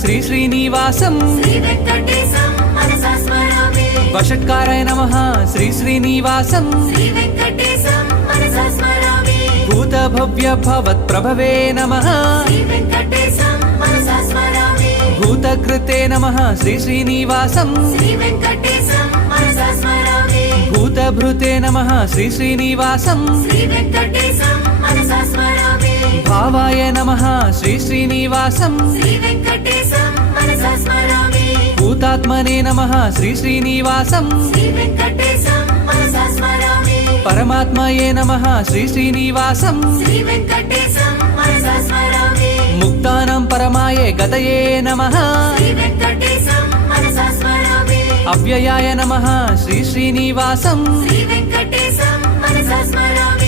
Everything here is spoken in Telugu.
శ్రీ శ్రీనివాసం శ్రీ వెంకటేశం మనసా స్మరామి వషట్కారాయ నమః శ్రీ శ్రీనివాసం శ్రీ వెంకటేశం మనసా స్మరామి భూత భవ్య భవత్ ప్రభవే నమః శ్రీ వెంకటేశం మనసా స్మరామి భూతకృతే నమః శ్రీ శ్రీనివాసం శ్రీ వెంకటేశం మనసా స్మరామి భూతభృతే నమః శ్రీ శ్రీనివాసం శ్రీ వెంకటేశం మనసా స్మరామి భావాయ నమః శ్రీ శ్రీనివాసం శ్రీ వెంకటేశం మనసా స్మరామి భూతాత్మనే నమః శ్రీ శ్రీనివాసం శ్రీ వెంకటేశం మనసా స్మరామి పరమాత్మయే నమః శ్రీ శ్రీనివాసం శ్రీ వెంకటేశం మనసా స్మరామి ముక్తానం పరమాయే గతయే నమః శ్రీ వెంకటేశం మనసా స్మరామి అవ్యయాయ నమః శ్రీ శ్రీనివాసం శ్రీ వెంకటేశం మనసా స్మరామి